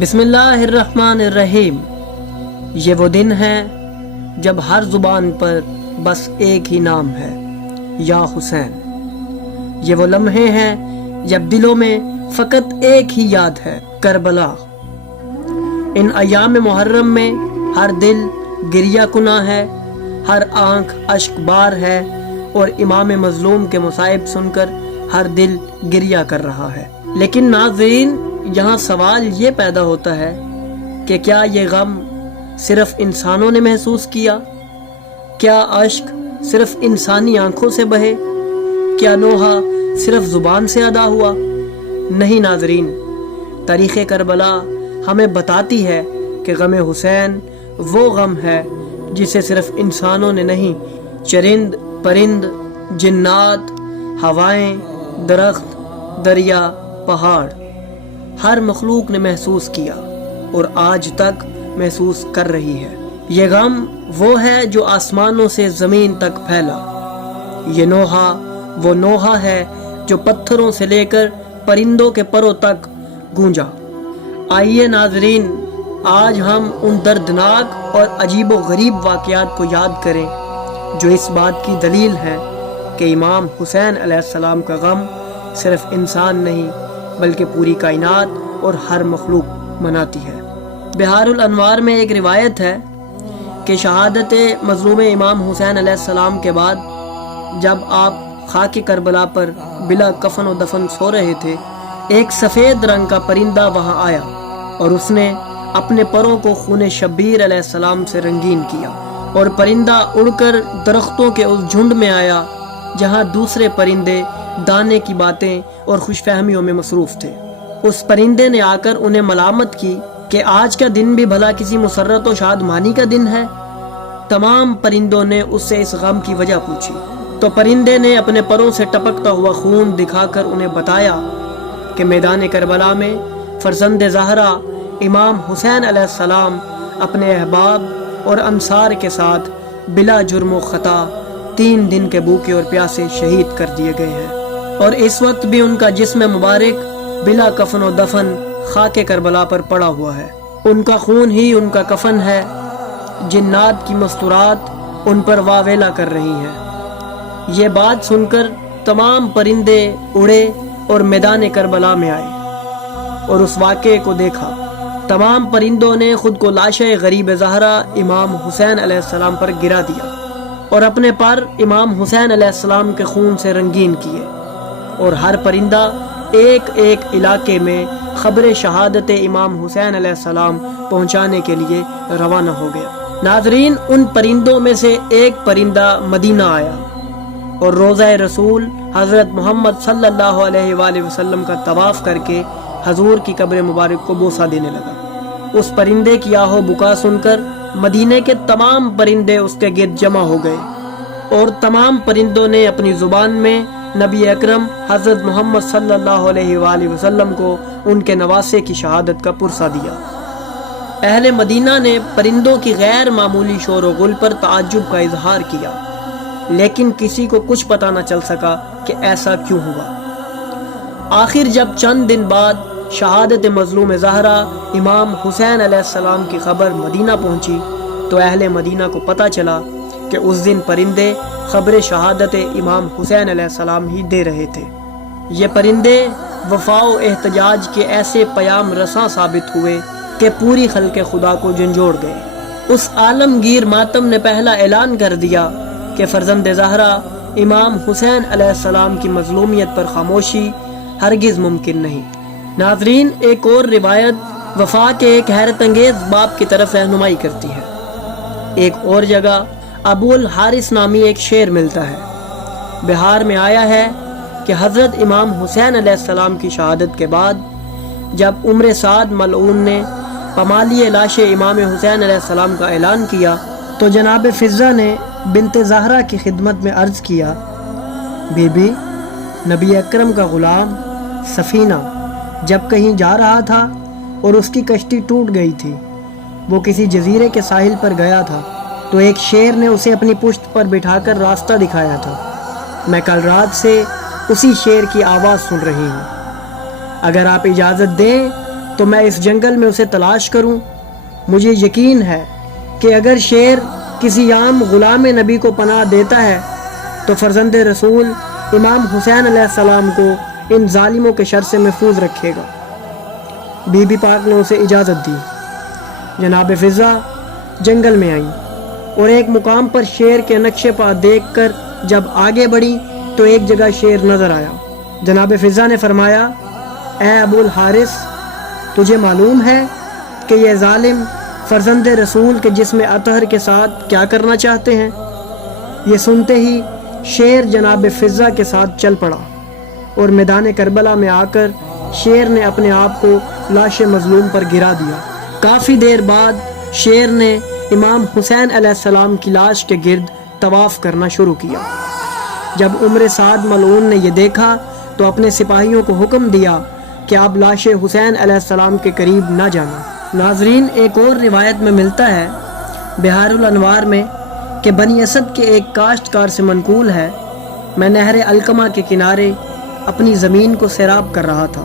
بسم اللہ الرحمن الرحیم۔ یہ وہ دن ہے جب ہر زبان پر بس ایک ہی نام ہے، یا حسین۔ یہ وہ لمحے ہیں جب دلوں میں فقط ایک ہی یاد ہے، کربلا۔ ان ایام محرم میں ہر دل گریہ کناں ہے، ہر آنکھ اشک بار ہے، اور امام مظلوم کے مصائب سن کر ہر دل گریہ کر رہا ہے۔ لیکن ناظرین، یہاں سوال یہ پیدا ہوتا ہے کہ کیا یہ غم صرف انسانوں نے محسوس کیا؟ کیا اشک صرف انسانی آنکھوں سے بہے؟ کیا نوحہ صرف زبان سے ادا ہوا؟ نہیں ناظرین، تاریخ کربلا ہمیں بتاتی ہے کہ غم حسین وہ غم ہے جسے صرف انسانوں نے نہیں، چرند پرند، جنات، ہوائیں، درخت، دریا، پہاڑ، ہر مخلوق نے محسوس کیا اور آج تک محسوس کر رہی ہے۔ یہ غم وہ ہے جو آسمانوں سے زمین تک پھیلا۔ یہ نوحہ وہ نوحہ ہے جو پتھروں سے لے کر پرندوں کے پروں تک گونجا۔ آئیے ناظرین، آج ہم ان دردناک اور عجیب و غریب واقعات کو یاد کریں جو اس بات کی دلیل ہے کہ امام حسین علیہ السلام کا غم صرف انسان نہیں بلکہ پوری کائنات اور ہر مخلوق مناتی ہے۔ بہار الانوار میں ایک روایت ہے کہ شہادت مظلوم امام حسین علیہ السلام کے بعد جب آپ خاک کربلا پر بلا کفن و دفن سو رہے تھے، ایک سفید رنگ کا پرندہ وہاں آیا اور اس نے اپنے پروں کو خون شبیر علیہ السلام سے رنگین کیا، اور پرندہ اڑ کر درختوں کے اس جھنڈ میں آیا جہاں دوسرے پرندے دانے کی باتیں اور خوش فہمیوں میں مصروف تھے۔ اس پرندے نے آ کر انہیں ملامت کی کہ آج کا دن بھی بھلا کسی مسرت و شادمانی کا دن ہے۔ تمام پرندوں نے اس سے اس غم کی وجہ پوچھی تو پرندے نے اپنے پروں سے ٹپکتا ہوا خون دکھا کر انہیں بتایا کہ میدان کربلا میں فرزند زہرا امام حسین علیہ السلام اپنے احباب اور انصار کے ساتھ بلا جرم و خطا 3 دن کے بھوکے اور پیاسے شہید کر دیے گئے ہیں، اور اس وقت بھی ان کا جسم مبارک بلا کفن و دفن خاک کربلا پر پڑا ہوا ہے۔ ان کا خون ہی ان کا کفن ہے۔ جنات کی مستورات ان پر واویلا کر رہی ہیں۔ یہ بات سن کر تمام پرندے اڑے اور میدان کربلا میں آئے اور اس واقعے کو دیکھا۔ تمام پرندوں نے خود کو لاش غریب زہرا امام حسین علیہ السلام پر گرا دیا اور اپنے پر امام حسین علیہ السلام کے خون سے رنگین کیے، اور ہر پرندہ ایک ایک علاقے میں خبر شہادت امام حسین علیہ السلام پہنچانے کے لیے روانہ ہو گیا۔ ناظرین، ان پرندوں میں سے ایک پرندہ مدینہ آیا اور روضہ رسول حضرت محمد صلی اللہ علیہ وآلہ وسلم کا طواف کر کے حضور کی قبر مبارک کو بوسہ دینے لگا۔ اس پرندے کی آہ و بکا سن کر مدینے کے تمام پرندے اس کے گرد جمع ہو گئے، اور تمام پرندوں نے اپنی زبان میں نبی اکرم حضرت محمد صلی اللہ علیہ وآلہ وسلم کو ان کے نواسے کی شہادت کا پرسہ دیا۔ اہل مدینہ نے پرندوں کی غیر معمولی شور و غل پر تعجب کا اظہار کیا، لیکن کسی کو کچھ پتہ نہ چل سکا کہ ایسا کیوں ہوا۔ آخر جب چند دن بعد شہادت مظلوم زہرا امام حسین علیہ السلام کی خبر مدینہ پہنچی تو اہل مدینہ کو پتہ چلا کہ اس دن پرندے خبر شہادت امام حسین علیہ السلام ہی دے رہے تھے۔ یہ پرندے وفا و احتجاج کے ایسے پیام رساں ثابت ہوئے کہ پوری خلق خدا کو جھنجھوڑ گئے۔ اس عالمگیر ماتم نے پہلا اعلان کر دیا کہ فرزند زہرا امام حسین علیہ السلام کی مظلومیت پر خاموشی ہرگز ممکن نہیں۔ ناظرین، ایک اور روایت وفا کے ایک حیرت انگیز باب کی طرف رہنمائی کرتی ہے۔ ایک اور جگہ ابو الحارث نامی ایک شعر ملتا ہے۔ بہار میں آیا ہے کہ حضرت امام حسین علیہ السلام کی شہادت کے بعد جب عمر سعد ملعون نے پمالی لاش امام حسین علیہ السلام کا اعلان کیا تو جناب فضہ نے بنت زہرا کی خدمت میں عرض کیا، بی بی، نبی اکرم کا غلام سفینہ جب کہیں جا رہا تھا اور اس کی کشتی ٹوٹ گئی تھی، وہ کسی جزیرے کے ساحل پر گیا تھا تو ایک شیر نے اسے اپنی پشت پر بٹھا کر راستہ دکھایا تھا۔ میں کل رات سے اسی شیر کی آواز سن رہی ہوں۔ اگر آپ اجازت دیں تو میں اس جنگل میں اسے تلاش کروں؟ مجھے یقین ہے کہ اگر شیر کسی عام غلام نبی کو پناہ دیتا ہے تو فرزند رسول امام حسین علیہ السلام کو ان ظالموں کے شر سے محفوظ رکھے گا۔ بی بی پاک نے اسے اجازت دی۔ جناب فضہ جنگل میں آئیں اور ایک مقام پر شیر کے نقشے پا دیکھ کر جب آگے بڑھی تو ایک جگہ شیر نظر آیا۔ جناب فضہ نے فرمایا، اے ابو الحارث، تجھے معلوم ہے کہ یہ ظالم فرزند رسول کے جسم اطہر کے ساتھ کیا کرنا چاہتے ہیں؟ یہ سنتے ہی شیر جناب فضہ کے ساتھ چل پڑا اور میدان کربلا میں آ کر شیر نے اپنے آپ کو لاش مظلوم پر گرا دیا۔ کافی دیر بعد شیر نے امام حسین علیہ السلام کی لاش کے گرد طواف کرنا شروع کیا۔ جب عمر سعد ملعون نے یہ دیکھا تو اپنے سپاہیوں کو حکم دیا کہ آپ لاش حسین علیہ السلام کے قریب نہ جانا۔ ناظرین، ایک اور روایت میں ملتا ہے بہار الانوار میں کہ بنی اسد کے ایک کاشتکار سے منقول ہے، میں نہر القمہ کے کنارے اپنی زمین کو سیراب کر رہا تھا۔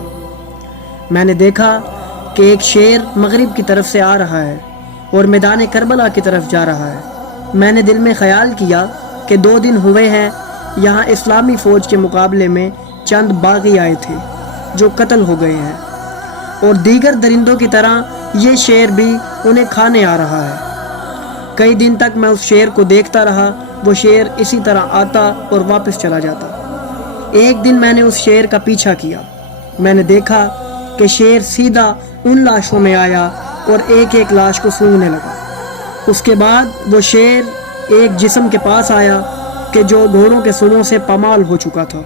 میں نے دیکھا کہ ایک شیر مغرب کی طرف سے آ رہا ہے اور میدان کربلا کی طرف جا رہا ہے۔ میں نے دل میں خیال کیا کہ 2 دن ہوئے ہیں یہاں اسلامی فوج کے مقابلے میں چند باغی آئے تھے جو قتل ہو گئے ہیں، اور دیگر درندوں کی طرح یہ شیر بھی انہیں کھانے آ رہا ہے۔ کئی دن تک میں اس شیر کو دیکھتا رہا، وہ شیر اسی طرح آتا اور واپس چلا جاتا۔ ایک دن میں نے اس شیر کا پیچھا کیا۔ میں نے دیکھا کہ شیر سیدھا ان لاشوں میں آیا اور ایک ایک لاش کو سونگنے لگا۔ اس کے بعد وہ شیر ایک جسم کے پاس آیا کہ جو گھوڑوں کے سروں سے پامال ہو چکا تھا۔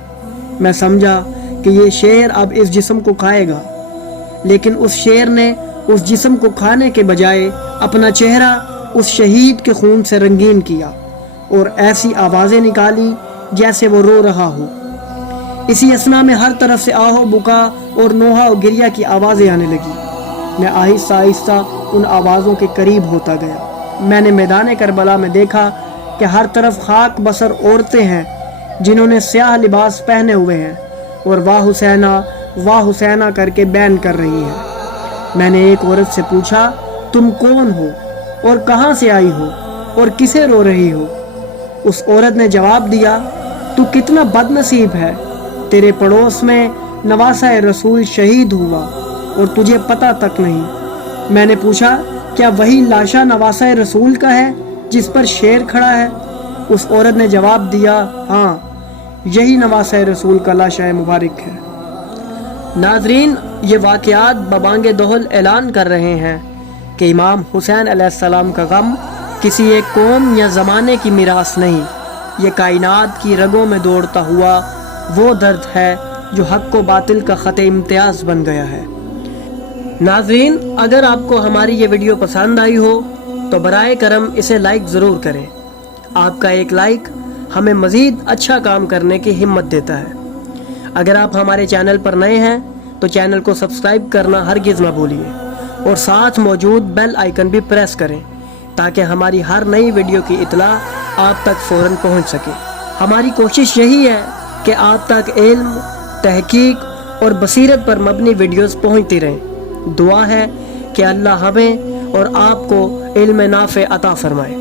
میں سمجھا کہ یہ شیر اب اس جسم کو کھائے گا، لیکن اس شیر نے اس جسم کو کھانے کے بجائے اپنا چہرہ اس شہید کے خون سے رنگین کیا اور ایسی آوازیں نکالی جیسے وہ رو رہا ہو۔ اسی اثنا میں ہر طرف سے آہو بکا اور نوحہ و گریہ کی آوازیں آنے لگی۔ میں آہستہ آہستہ ان آوازوں کے قریب ہوتا گیا۔ میں نے میدان کربلا میں دیکھا کہ ہر طرف خاک بسر عورتیں ہیں جنہوں نے سیاہ لباس پہنے ہوئے ہیں اور واہ حسینہ کر کے بین کر رہی ہیں۔ میں نے ایک عورت سے پوچھا، تم کون ہو اور کہاں سے آئی ہو اور کسے رو رہی ہو؟ اس عورت نے جواب دیا، تو کتنا بد نصیب ہے، تیرے پڑوس میں نواسہ رسول شہید ہوا اور تجھے پتہ تک نہیں۔ میں نے پوچھا، کیا وہی لاشا نواسہ رسول کا ہے جس پر شیر کھڑا ہے؟ اس عورت نے جواب دیا، ہاں، یہی نواسہ رسول کا لاشا مبارک ہے۔ ناظرین، یہ واقعات ببانگ دہل اعلان کر رہے ہیں کہ امام حسین علیہ السلام کا غم کسی ایک قوم یا زمانے کی میراث نہیں، یہ کائنات کی رگوں میں دوڑتا ہوا وہ درد ہے جو حق و باطل کا خط امتیاز بن گیا ہے۔ ناظرین، اگر آپ کو ہماری یہ ویڈیو پسند آئی ہو تو برائے کرم اسے لائک ضرور کریں۔ آپ کا ایک لائک ہمیں مزید اچھا کام کرنے کی ہمت دیتا ہے۔ اگر آپ ہمارے چینل پر نئے ہیں تو چینل کو سبسکرائب کرنا ہرگز نہ بھولیے اور ساتھ موجود بیل آئیکن بھی پریس کریں تاکہ ہماری ہر نئی ویڈیو کی اطلاع آپ تک فوراً پہنچ سکے۔ ہماری کوشش یہی ہے کہ آپ تک علم، تحقیق اور بصیرت پر مبنی ویڈیوز پہنچتی رہیں۔ دعا ہے کہ اللہ ہمیں اور آپ کو علم نافع عطا فرمائے۔